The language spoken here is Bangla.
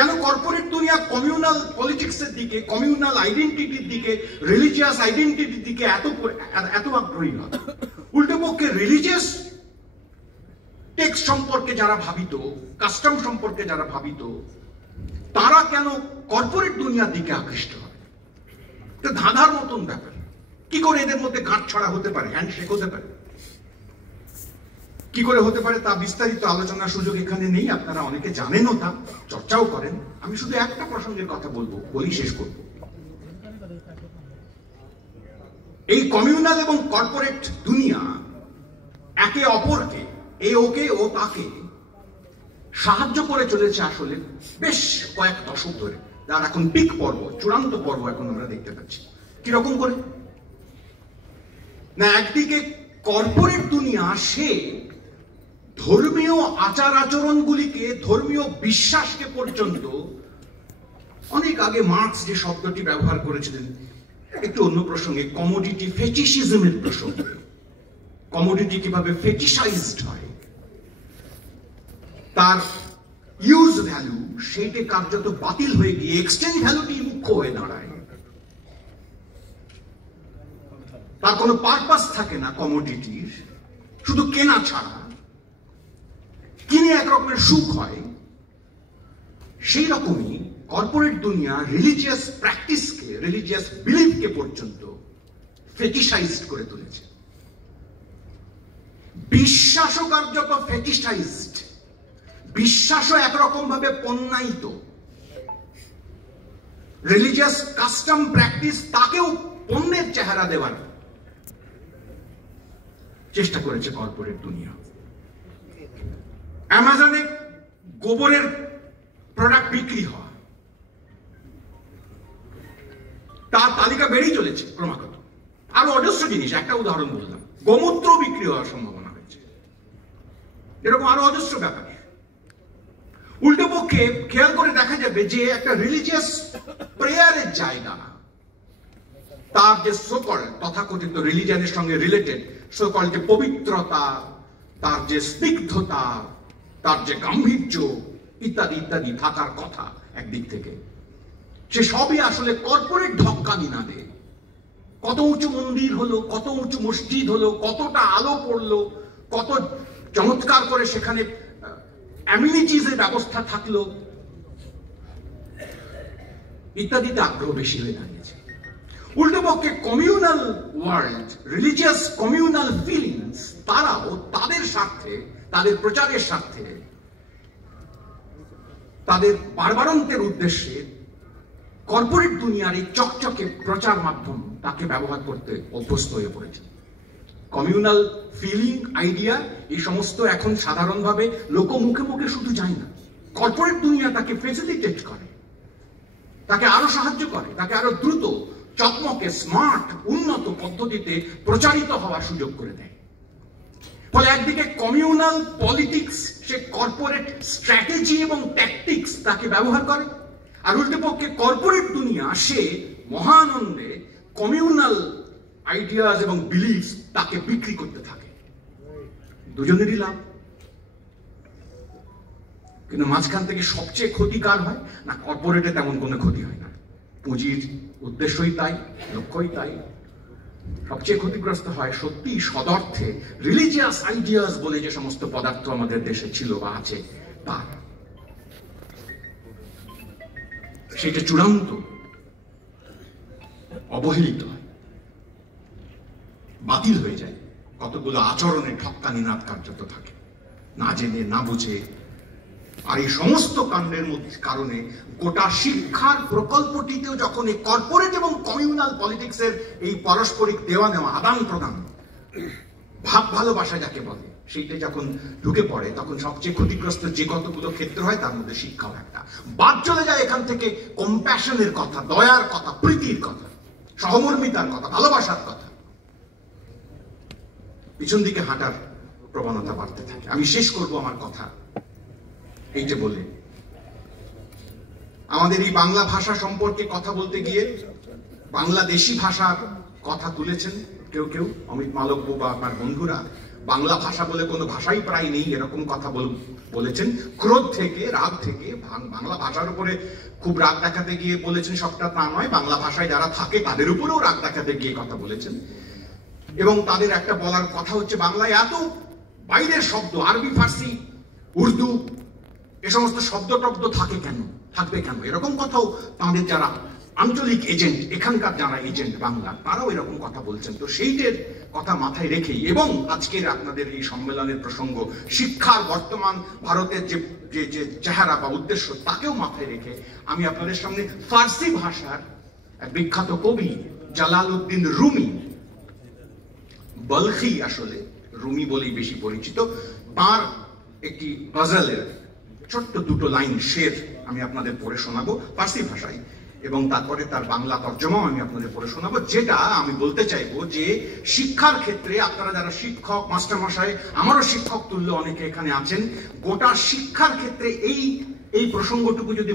কেন কর্পোরেট দুনিয়া কমিউনাল পলিটিক্সের দিকে, কমিউনাল আইডেন্টিটির দিকে, রিলিজিয়াস আইডেন্টিটির দিকে এত আগ্রহী নয়? উল্টো পক্ষে রিলিজিয়াস টেক্সট সম্পর্কে যারা ভাবিত, কাস্টম সম্পর্কে যারা ভাবিত, তারা কেন কর্পোরেট দুনিয়ার দিকে আকৃষ্ট হয়? এটা ধাঁধার মতন ব্যাপার। কি করে এদের মধ্যে গাঁট ছড়া হতে পারে, হ্যান্ডশেক হতে পারে? কি করে হতে পারে তা বিস্তারিত আলোচনার সুযোগ এখানে নেই, আপনারা অনেকে জানেনও, তা চর্চাও করেন। আমি শুধু একটা প্রসঙ্গের কথা বলি, শেষ করব। এই কমিউনাল এবং কর্পোরেট দুনিয়া একে অপরকে, ওকে ও তাকে সাহায্য করে চলেছে আসলে বেশ কয়েক দশক ধরে। যার এখন পিক পর্ব, চূড়ান্ত পর্ব এখন আমরা দেখতে পাচ্ছি। কিরকম করে না, একদিকে কর্পোরেট দুনিয়া সে ধর্মীয় আচার আচরণগুলিকে, ধর্মীয় বিশ্বাসকে পর্যন্ত, অনেক আগে মার্কস যে শব্দটি ব্যবহার করেছিলেন একটু অন্য প্রসঙ্গে, কমোডিটি ফেটিশিজমের প্রসঙ্গে, কমোডিটি কিভাবে ফেটিশাইজড হয়, তার ইউজ ভ্যালু সেইটা কার্যত বাতিল হয়ে গিয়ে এক্সচেঞ্জ ভ্যালুটি মুখ্য হয়ে দাঁড়ায়। তার কোনো পারপাস থাকে না কমোডিটির, শুধু কেনা ছাড়া। কিনে একরকমের সুখ হয়। সেই রকমই কর্পোরেট দুনিয়া রিলিজিয়াস প্র্যাকটিসকে, রিলিজিয়াস বিলিফকে পর্যন্ত ফেটিশাইজড করে তুলেছে। বিশ্বাসও কার্যত ফেটিশাইজড, বিশ্বাসও একরকম ভাবে পণ্যায়িত। রিলিজিয়াস কাস্টম প্র্যাকটিস তাকেও পণ্যের চেহারা দেওয়ার চেষ্টা করেছে কর্পোরেট দুনিয়া। অ্যামাজনে গোবরের প্রোডাক্ট বিক্রি হওয়া, তার তালিকা বেড়েই চলেছে ক্রমাগত। আরো অজস্র জিনিস, একটা উদাহরণ বললাম, গোমূত্র বিক্রি হওয়ার সম্ভাবনা হয়েছে, এরকম আরো অজস্র ব্যাপার। উল্টো পক্ষে খেয়াল করে দেখা যাবে যে একটা রিলিজিয়াস প্রেয়ারের জায়গা, তার যে সোকল তথাকথিত রিলিজিয়নের সঙ্গে রিলেটেড সোকল যে পবিত্রতা, তার যে স্নিগ্ধতা, তার যে গাম্ভীর্য ইত্যাদি ইত্যাদি থাকার কথা একদিক থেকে, সে সবই আসলে কর্পোরেট ঢক্কানি না দে। কত উঁচু মন্দির হলো, কত উঁচু মসজিদ হলো, কতটা আলো পড়লো, কত চমৎকার করে সেখানে অ্যামিনিটিজের ব্যবস্থা থাকলো ইত্যাদিতে আগ্রহ বেশি হয়ে দাঁড়িয়েছে। উল্টো পক্ষে communal world, religious communal feelings, তারাও তাদের স্বার্থে, তাদের প্রচারের স্বার্থে, তাদের বারবারন্তের উদ্দেশ্যে কর্পোরেট দুনিয়ার এই চকচকে প্রচার মাধ্যম তাকে ব্যবহার করতে অভ্যস্ত হয়ে পড়েছে। কমিউনাল ফিলিং, আইডিয়া, এই সমস্ত এখন সাধারণভাবে লোকমুখে মুখে শুধু যায় না, কর্পোরেট দুনিয়া তাকে ফেসিলিটেট করে, তাকে আরো সাহায্য করে, তাকে আরো দ্রুত, চকমকে, স্মার্ট, উন্নত পদ্ধতিতে প্রচারিত হওয়ার সুযোগ করে দেয়। ফলে একদিকে কমিউনাল পলিটিক্স, সে কর্পোরেট স্ট্র্যাটেজি এবং ট্যাকটিক্স তাকে ব্যবহার করে, আর উল্টো পক্ষে কর্পোরেট দুনিয়া সে মহানন্দে কমিউনাল আইডিয়াস এবং বিলিফ তাকে বিক্রি করতে থাকে। দুজনেরই লাভ। কিন্তু মাঝখান থেকে সবচেয়ে ক্ষতি কার হয় না? কর্পোরেটে তেমন কোনো ক্ষতি হয় না, পুঁজির উদ্দেশ্যই তাই, লক্ষ্যই তাই। সবচেয়ে ক্ষতিগ্রস্ত হয় সত্যি সদর্থে রিলিজিয়াস আইডিয়াস বলে যে সমস্ত পদার্থ আমাদের দেশে ছিল বা আছে, তার সেটা চূড়ান্ত অবহেলিত হয়, বাতিল হয়ে যায়। কতগুলো আচরণে ঠক্কানি নাদ কার্যত থাকে, না জেনে না বুঝে। আর এই সমস্ত কাণ্ডের মধ্যে কারণে গোটা শিক্ষার প্রকল্পটিতেও যখন এই কর্পোরেট এবং কমিউনাল পলিটিক্সের এই পারস্পরিক দেওয়া নেওয়া, আদান প্রদান, ভাব ভালোবাসা যাকে বলে, সেইটা যখন ঢুকে পড়ে, তখন সবচেয়ে ক্ষতিগ্রস্ত যে কতগুলো ক্ষেত্র হয় তার মধ্যে শিক্ষাও একটা। বাদ চলে যায় এখান থেকে কম্প্যাশনের কথা, দয়ার কথা, প্রীতির কথা, সহমর্মিতার কথা, ভালোবাসার কথা। পিছন দিকে হাঁটার প্রবণতা বাড়তে থাকে। আমি শেষ করব আমার কথা এইটা বলে, আমাদের এই বাংলা ভাষা সম্পর্কে কথা বলতে গিয়ে বাংলাদেশি ভাষার কথা তুলেছেন কেউ কেউ, অমিত মালব্য বা আপনার বন্ধুরা বাংলা ভাষা বলে কোনো ভাষাই প্রায় নেই, এরকম কথা বলেছেন। ক্রোধ থেকে, রাগ থেকে, বাংলা ভাষার উপরে খুব রাগ দেখাতে গিয়ে বলেছেন সবটা তা নয়, বাংলা ভাষায় যারা থাকে তাদের উপরেও রাগ দেখাতে গিয়ে কথা বলেছেন। এবং তাদের একটা বলার কথা হচ্ছে, বাংলায় এত বাইরের শব্দ, আরবি, ফার্সি, উর্দু, এ সমস্ত শব্দ টব্দ থাকবে কেন, এরকম কথাও তাদের যারা আঞ্চলিক এজেন্ট, এখানকার যারা এজেন্ট বাংলা, তারাও এরকম কথা বলছেন। তো সেইটার কথা মাথায় রেখেই এবং আজকের আপনাদের এই সম্মেলনের প্রসঙ্গ শিক্ষার বর্তমান ভারতের যে চেহারা বা উদ্দেশ্য, তাকেও মাথায় রেখে আমি আপনাদের সামনে ফার্সি ভাষার এক বিখ্যাত কবি জালালউদ্দিন রুমি, বলখি, আসলে রুমি বলেই বেশি পরিচিত, তার একটি গজলের ছোট্ট দুটো লাইন শের আমি আপনাদের পড়ে শোনাবো ফার্সি ভাষায়, এবং তারপরে তার বাংলা তর্জমাও আমি আপনাদের পড়ে শোনাবো। যেটা আমি বলতে চাইবো যে শিক্ষার ক্ষেত্রে আপনারা যারা শিক্ষক, মাস্টারমশাই, আমারও শিক্ষক তুল্য অনেকে এখানে আছেন, গোটা শিক্ষার ক্ষেত্রে এই প্রসঙ্গটুকু যদি